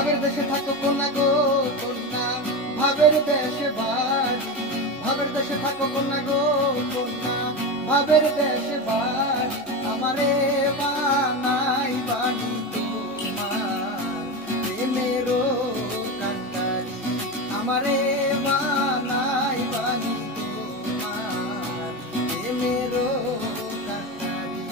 ভাবের দেশে থাকো কন্যা গো কন্যা, ভাবের দেশে বাড়ি। ভাবের দেশে থাকো কন্যা গো কন্যা, ভাবের দেশে বাড়ি। আমারে বানাই বানি তোমার প্রেমেরও কান্ডারি। আমারে বানাই বানি তোমার প্রেমেরও কান্ডারি।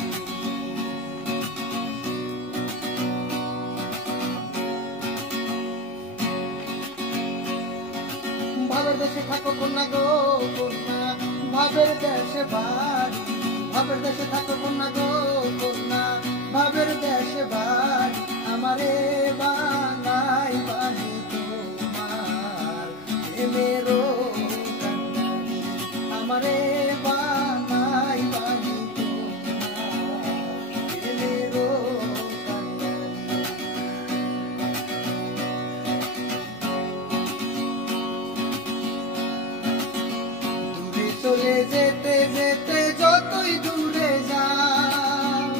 ভাবের দেশে থাকো কন্যা গো কন্যা, ভাবের দেশে বাড়ি। ভাবের দেশে থাকো কন্যা গো কন্যা, ভাবের দেশে বাড়ি। আমারে বানাই বানি তোমার প্রেমেরও কান্ডারি। আমারে বানাই বানি তোমার প্রেমেরও কান্ডারি। চলে যেতে যেতে যতই দূরে যাও,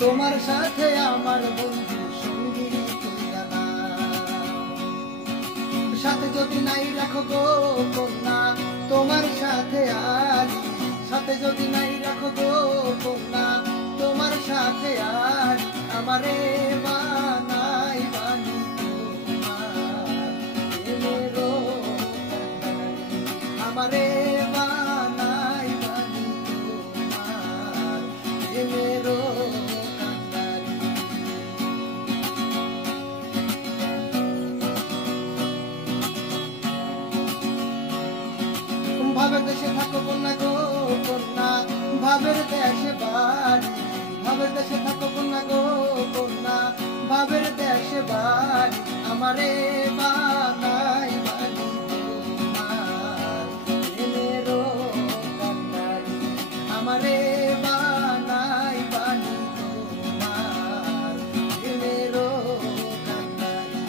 তোমার সাথে আমার বন্ধু সঙ্গী কইরা নাও। সাথে যদি নাই রাখো গো কন্যা, তোমার সাথে আরি। সাথে যদি নাই রাখো গো কন্যা, তোমার সাথে আরি। আমারে বানাই বানি তোমার প্রেমেরও কান্ডারি। আমারে বানাই বানি তোমার প্রেমেরও কান্ডারি। ভাবের দেশে থাকো কন্যা গো কন্যা, ভাবের দেশে বাড়ি। ভাবের দেশে থাকো কন্যা গো কন্যা, ভাবের দেশে বাড়ি। আমারে বানাই বানি তোমার প্রেমেরও কান্ডারি। আমারে বানাই বানি তোমার প্রেমেরও কান্ডারি।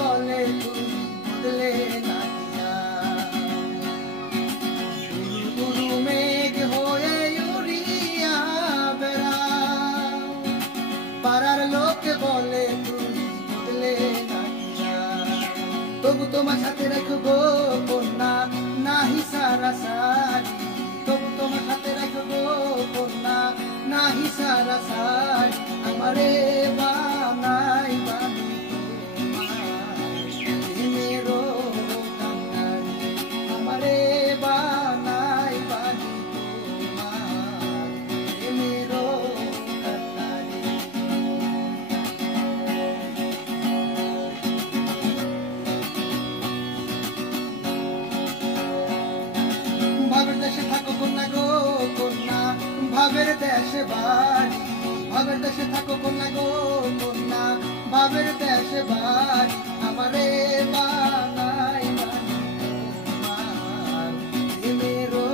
বলে তুমি বদলে না দিয়া, গুরু মেঘ হয়ে উড়িয়া বেড়াও। পাড়ার লোক বলে তুমি বদলে না দিয়া, তবু তোমার সাথে রাখো গো কন্যা নাহি সারা সারি। তবু তোমার সাথে রাখো গো কন্যা নাহি সারা সারি। আমারে বানাই বানি প্রেমেরও কান্ডারি। আমারে বানাই বানি তোমার প্রেমেরও কান্ডারি। ভাবের দেশে থাকো কন্যা গো কন্যা, ভাবের দেশে বাড়ি। ভাবের দেশে থাকো কন্যা গো কন্যা, ভাবের দেশে বাড়ি। আমারে বানাই বানি তোমার প্রেমেরও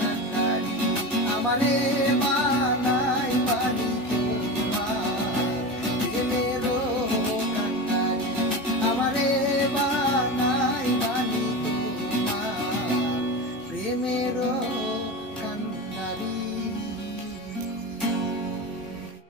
কান্ডারি। আমারে